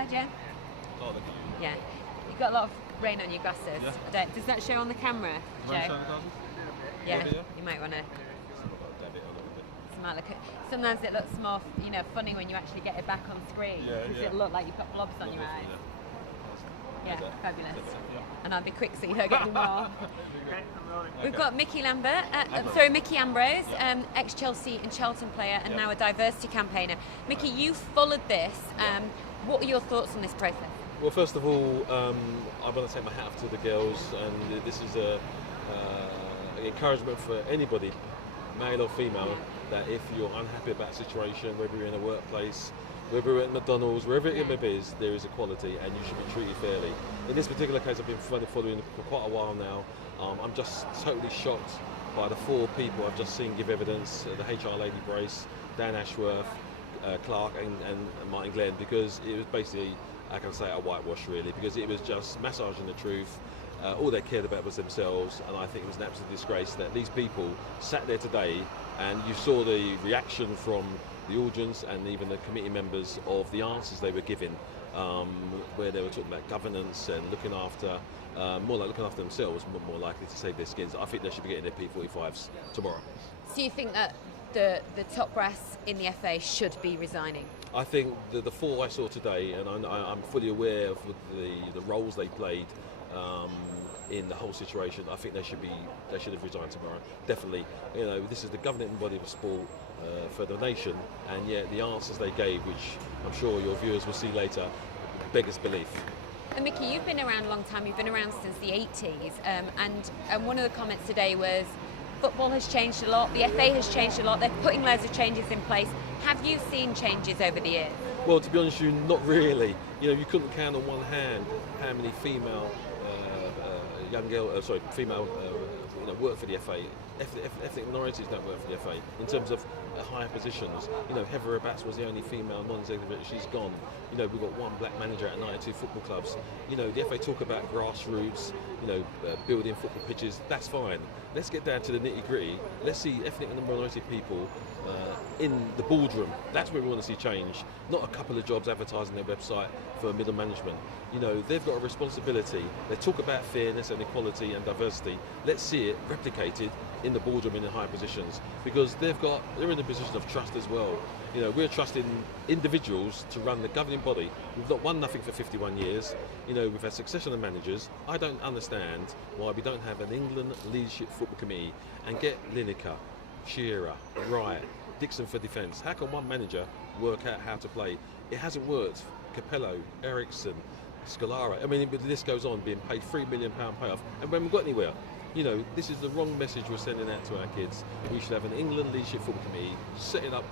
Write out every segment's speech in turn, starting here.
side, yeah? Oh, look at you. Yeah. You've got a lot of rain on your glasses. Yeah. Does that show on the camera, Joe? Yeah. You might want to. Sometimes it looks more, funny when you actually get it back on screen. Because it look like you've got blobs on your eyes. Yeah, fabulous. And I'll be quick so you don't get any more. We've got Mickey Ambrose, ex-Chelsea and Charlton player, and now a diversity campaigner. Mickey, you followed this. What are your thoughts on this process? Well, first of all, I want to take my hat off to the girls, and this is an encouragement for anybody, male or female, that if you're unhappy about a situation, whether you're in a workplace, whether you're at McDonald's, wherever it may be, there is equality and you should be treated fairly. In this particular case, I've been following for quite a while now. I'm just totally shocked by the 4 people I've just seen give evidence, the HR lady Brace, Dan Ashworth, Clarke and Martin Glen, because it was basically, I can say, a whitewash really, because it was just massaging the truth. All they cared about was themselves, and I think it was an absolute disgrace that these people sat there today, and you saw the reaction from the audience and even the committee members of the answers they were giving, where they were talking about governance and looking after, more like looking after themselves, more likely to save their skins. I think they should be getting their P45s tomorrow. So you think that the top brass in the FA should be resigning? I think the 4 I saw today, and I'm fully aware of the roles they played in the whole situation. I think they should have resigned tomorrow. Definitely, this is the governing body of sport for the nation, and yet the answers they gave, which I'm sure your viewers will see later, beggars belief. And Mickey, you've been around a long time. You've been around since the 80s, and one of the comments today was, football has changed a lot. The FA has changed a lot. They're putting loads of changes in place. Have you seen changes over the years? Well, to be honest with you, not really. You couldn't count on one hand how many female female work for the FA. Ethnic minorities don't work for the FA in terms of higher positions. Heather Abats was the only female non-executive. She's gone. We've got one black manager at 92 football clubs. The FA talk about grassroots, building football pitches. That's fine. Let's get down to the nitty-gritty. Let's see ethnic and minority people in the boardroom. That's where we want to see change. Not a couple of jobs advertising their website for middle management. They've got a responsibility. They talk about fairness and equality and diversity. Let's see it replicated in the boardroom in the higher positions, because they're in a position of trust as well. We're trusting individuals to run the governing body. We've not won nothing for 51 years. We've had succession of managers. I don't understand why we don't have an England Leadership Football Committee and get Lineker, Shearer, Wright, Dixon for defence. How can one manager work out how to play? It hasn't worked. Capello, Ericsson, Scolara. The list goes on, being paid £3 million payoff, and we haven't got anywhere. This is the wrong message we're sending out to our kids. We should have an England Leadership Football Committee, set it up.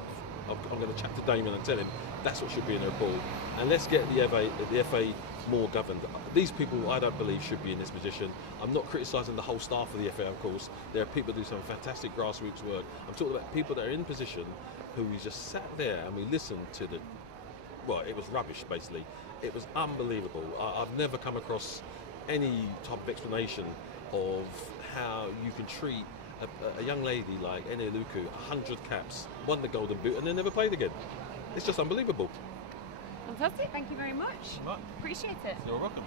I'm going to chat to Damien and tell him that's what should be in the report. And let's get the FA more governed. These people, I don't believe, should be in this position. I'm not criticising the whole staff of the FA, of course. There are people who do some fantastic grassroots work. I'm talking about people that are in position who just sat there and we listened to it was rubbish, basically. It was unbelievable. I've never come across any type of explanation of how you can treat a young lady like Eniola Aluko, 100 caps, won the Golden Boot, and then never played again. It's just unbelievable. Fantastic, thank you very much. Right. Appreciate it. You're welcome.